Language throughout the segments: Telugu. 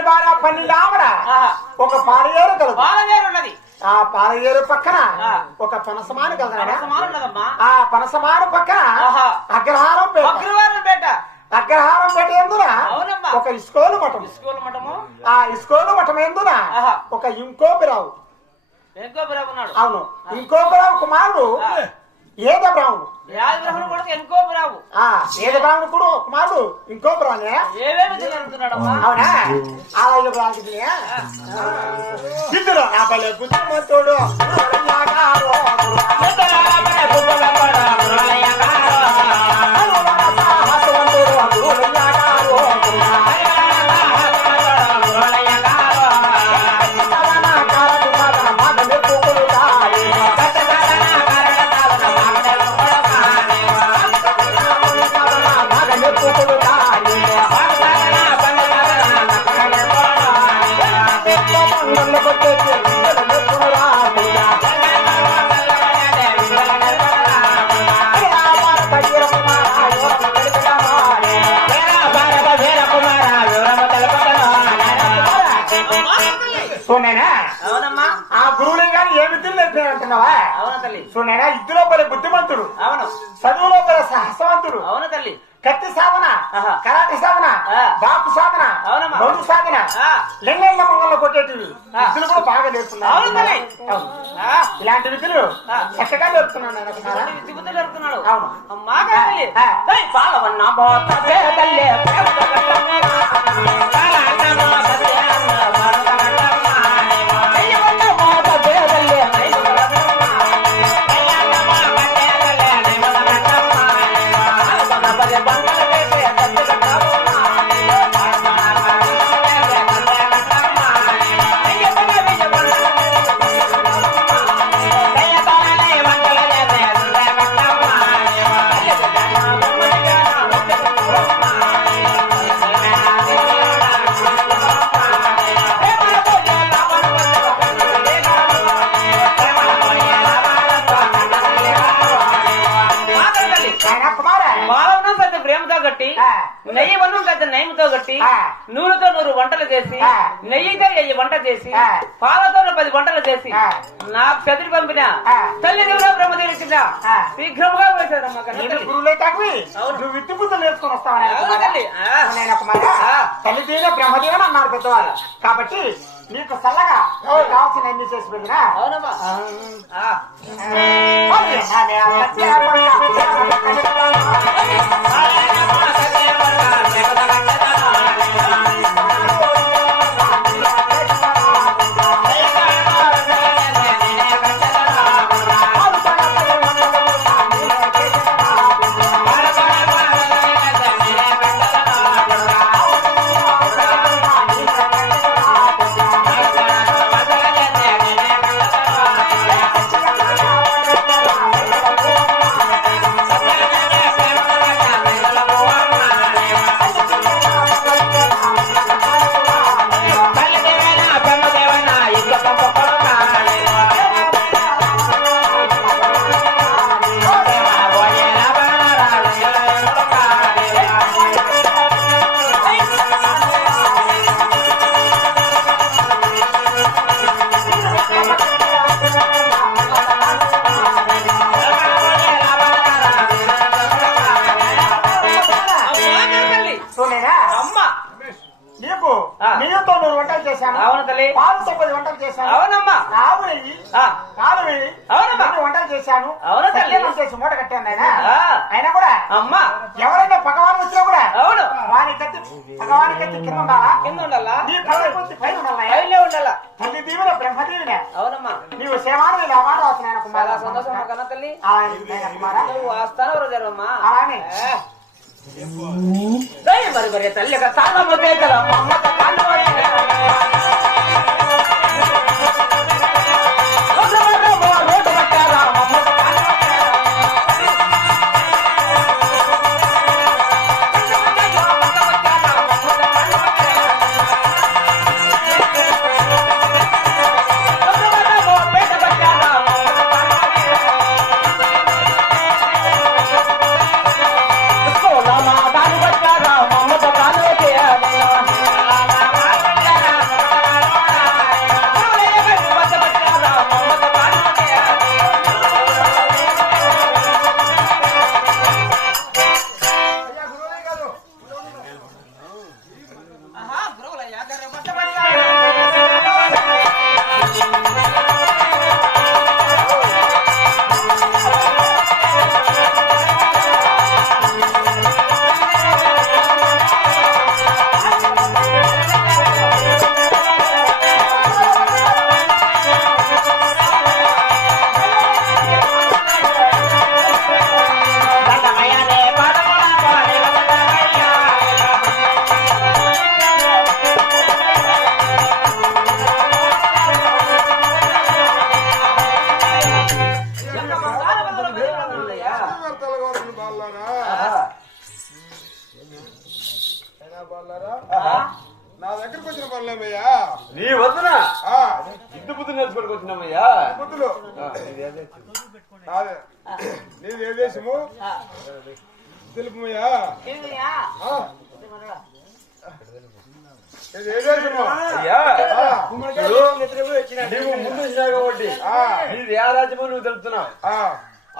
కుమారా అమ్మా ఇంటికి బాగా పని లావడ ఆహా. ఒక పాలయేరు కలదు బాలవేరు ఉన్నది ఆ పాలయేరు పక్కన. ఒక పనసమాను కలదు సమానం ఉన్నదమ్మా ఆ పనసమాను పక్కన ఆహా. అగ్రహారం పేట అగ్రహారం పేట ఎందున. ఒక ఇస్కోలు మఠం స్కూల్ మఠము ఆ ఇస్కోలు మఠం ఎందున. ఒక ఇంకోపిరావు ఉన్నాడు అవును ఇంకోపిరావు కుమారుడు. ఏద బ్రాహ్మణుడు? యాది బ్రహ్మను కూడా ఎంకో బ్రావు ఆ ఏద బ్రాహ్మణుడు కూడా కుమారుడు ఇంకో బ్రాహ్మణే ఏమేమి తిరుగుతున్నాడమ్మా అవునా? అలాగే బ్రాహ్మణుడినే ఇద్దరు నా పల్లె బుద్ధిమంతుడు. చూడైనా అవునమ్మా ఆ గురువులే గాని ఏ విద్యలు నేర్పినారంటున్నావా అవున తల్లి చూడైనా ఇద్దరు పలు బుద్ధిమంతుడు అవును చదువులో పలు సహసవంతుడు అవున తల్లి కత్తి సాధన. కరాటి సాధన. బాపు సాధన అవునమ్మా. బౌడు సాధన. లెంగళ్ళ మంగళ కొట్టేటివి. విద్యలు కూడా బాగా ఇలాంటి విద్యలు. చక్కగా నేర్పుతున్నాడు అవును. అమ్మా నూనెతో నూరు వంటలు చేసి. నెయ్యితో వెయ్యి వంట చేసి. పాలతో పది వంటలు చేసి. నాకు చదివి పంపిన. తల్లి దేవుడా బ్రహ్మదేవి ఆ. శీఘ్రంగా. నువ్వు బుద్ధులు నేర్చుకుని వస్తావా? తల్లి. అన్నారు పెద్దవారు కాబట్టి నీకు చల్లగా కావాల్సిన అన్ని చేసి పెట్టినా అవునమ్మా పాలుతో పది వంటలు చేశాను. అవునమ్మా. ఆవు నెయ్యి. పాలు అవునమ్మా. వంటలు చేశాను. అవును తల్లి. చేసి మూట కట్టాను ఆయన. అయినా కూడా అమ్మా. ఎవరైనా పగవాన్ వచ్చినా కూడా అవును. వాని కత్తి పగవాని కత్తి కింద ఉండాలా? కింద ఉండాలా? నీ కళ్ళ కొద్ది పైన ఉండాలా? పైలే ఉండాలా? తల్లి దీవుల బ్రహ్మదేవినే. అవునమ్మా. నీవు సేవాను లాభాలు వస్తున్నాయన చాలా కుమార సంతోషం కన్న తల్లి. కుమారా నువ్వు రోజమ్మా అలానే. మరి మరి తల్లి తాళమ్మ చేతల మమ్మత కాళ్ళు నా దగ్గరకు వచ్చిన పనులేమయ్యా నీ వద్దునా? ఇద్దు బుద్ధులు నేర్చుకోవడానికి వచ్చినామయ్యా? బుద్ధులు. నీది ఏ దేశము? తెలుపుమయ్యా. నువ్వు ముందు కాబట్టి నీది ఏ రాజ్యమో నువ్వు తెలుపుతున్నావు.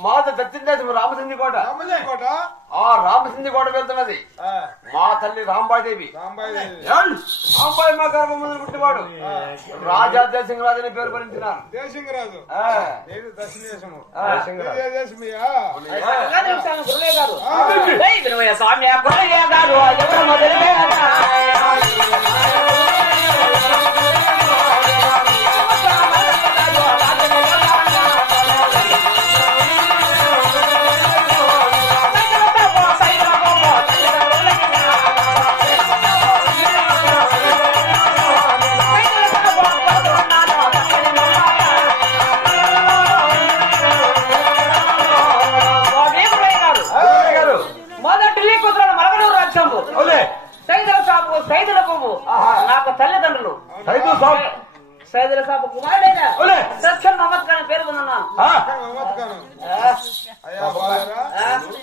మాత దక్షిణ రామసింది కోట. ఆ రామసింది కోట వెళ్తున్నది. ఆ, మా తల్లి రాంబాదేవి రాంబాయి దేవి. ఏయ్, రాంబాయి మా గర్భమందు పుట్టివాడు. రాజా దేశంరాజు అని పేరు భరించినారు దేశంగరాజు ఆ, ఏది దక్షిణ దేశము సైదు సాబ్ సైదుల సాపు కుమారుడైన. సత్యం పేర్కొన్నాను బాగారా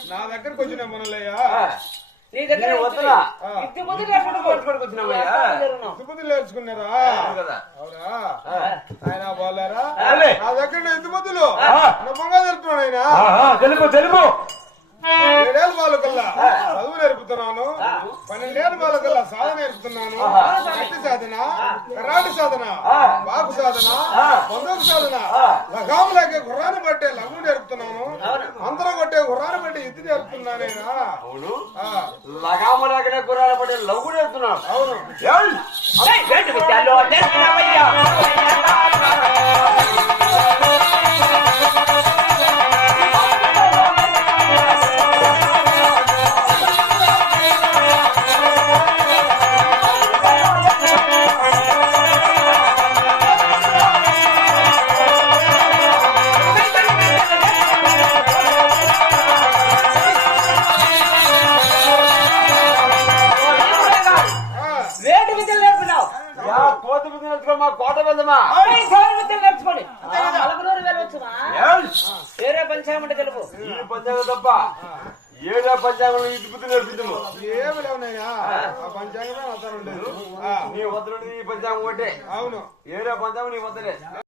నా దగ్గరకు వచ్చిన పనులయ్యా ఆ, నీ దగ్గర లేకుండా కొట్టుకోడికి వచ్చినామయ్యా దుబ్బుతులు నేర్చుకున్నారా అవును ఆయన బాగారా. నా దగ్గర ఎంత ముద్దులు ఆ. నమ్మంగా తెలుపుతున్నాడు ఆయన. ఆ, ఆ, తెలుపు తెలుపు. ఏడేళ్ళ బాలకల్లా చదువు నేర్పుతున్నాను. పన్నెండేళ్ళ బాలకల్లా సాధన నేర్పుతున్నాను. గట్టి సాధన కరాటి సాధన. బాగు సాధన. బంధుకు సాధన ఆ. లగాములకే గుర్రాన్ని పట్టే లఘు నేర్పుతున్నాను. అందరూ కొట్టే గుర్రాన్ని పట్టి ఇది నేర్పుతున్నానేనా అవును. లగామలాగనే గుర్రాల పడి లవ్వు నేర్పుతున్నాడు అవును. పోతు మీద నేర్చుకో మా కోట వెళ్దామా నలుగురు ఏయ్, వేరే పంచాయమంటే తెలుపు ఈ పంచాంగం తప్ప ఏడా పంచాంగం ఇది బుద్ధి నేర్పించము ఏమి లేవునయ్యా? ఆ. పంచాంగమే అతను ఉండేది. ఆ, నీ వద్ద నుండి ఈ పంచాంగం ఒకటే. అవును. ఏడా పంచాంగం నీ వద్దలే